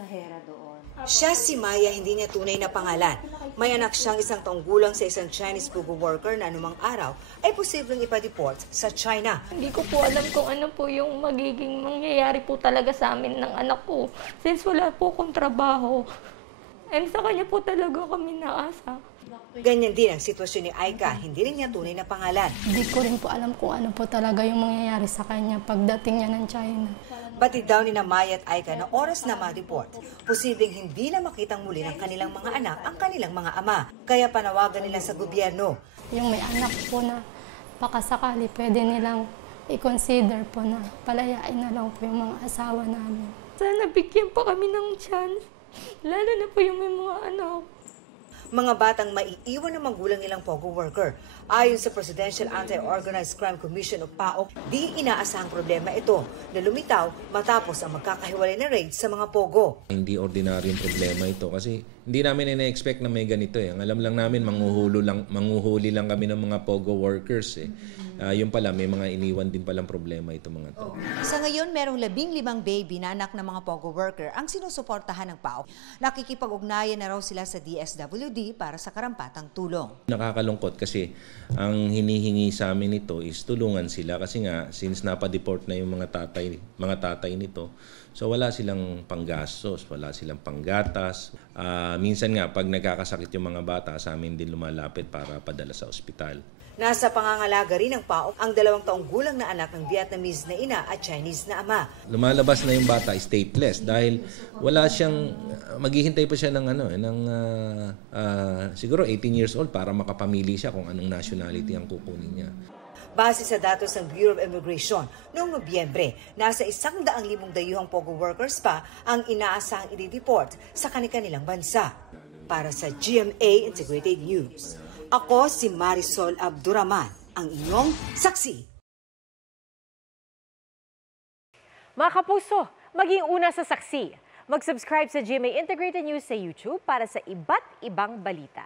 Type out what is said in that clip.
kahera doon. Siya si Maya, hindi niya tunay na pangalan. May anak siyang 1 taong gulang sa isang Chinese Pogo worker na anumang araw ay posibleng ipa-deport sa China. Hindi ko po alam kung ano po yung magiging mangyayari po talaga sa amin ng anak ko. Since wala po akong trabaho. And sa kanya po talaga kami naasa. Ganyan din ang sitwasyon ni Aika, hindi rin niya tunay na pangalan. Hindi ko rin po alam kung ano po talaga yung mangyayari sa kanya pagdating niya ng China. Batid daw ni na Maya at Aika na oras na ma-deport, posibleng hindi na makitang muli ng kanilang mga anak ang kanilang mga ama. Kaya panawagan nila sa gobyerno. Yung may anak po na pakasakali, pwede nilang i-consider po na palayain na lang po yung mga asawa namin. Sana bigyan pa kami ng chance. Lalo na po yung may mga anak. Mga batang maiiwan ng magulang nilang Pogo worker. Ayon sa Presidential Anti-Organized Crime Commission o PAOK, di inaasahang problema ito na lumitaw matapos ang magkakahiwalay na raid sa mga Pogo. Hindi ordinaryong problema ito kasi hindi namin ina-expect na may ganito eh. Ang alam lang namin, manghuhuli lang kami ng mga Pogo workers eh. Yung pala, may mga iniwan din palang problema ito mga to. Sa ngayon, merong 15 baby na anak ng mga Pogo worker ang sinusuportahan ng PAOK. Nakikipag-ugnayan na raw sila sa DSWD para sa karampatang tulong. Nakakalungkot kasi ang hinihingi sa amin nito is tulungan sila kasi nga since napadeport na yung mga tatay nito, so wala silang panggastos, wala silang panggatas. Minsan nga pag nagkakasakit yung mga bata, sa amin din lumalapit para padala sa ospital. Nasa pangangalaga rin ng PAOK ang 2 taong gulang na anak ng Vietnamese na ina at Chinese na ama. Lumalabas na yung bata stateless dahil wala siyang, maghihintay pa siya siguro 18 years old para makapamili siya kung anong nationality ang kukunin niya. Base sa datos ng Bureau of Immigration, noong Nobyembre, nasa 100,000 dayuhang Pogo workers pa ang inaasahang i-deport sa kanilang bansa. Para sa GMA Integrated News, ako si Marisol Abduraman, ang inyong saksi. Mga kapuso, maging una sa saksi. Mag-subscribe sa GMA Integrated News sa YouTube para sa iba't ibang balita.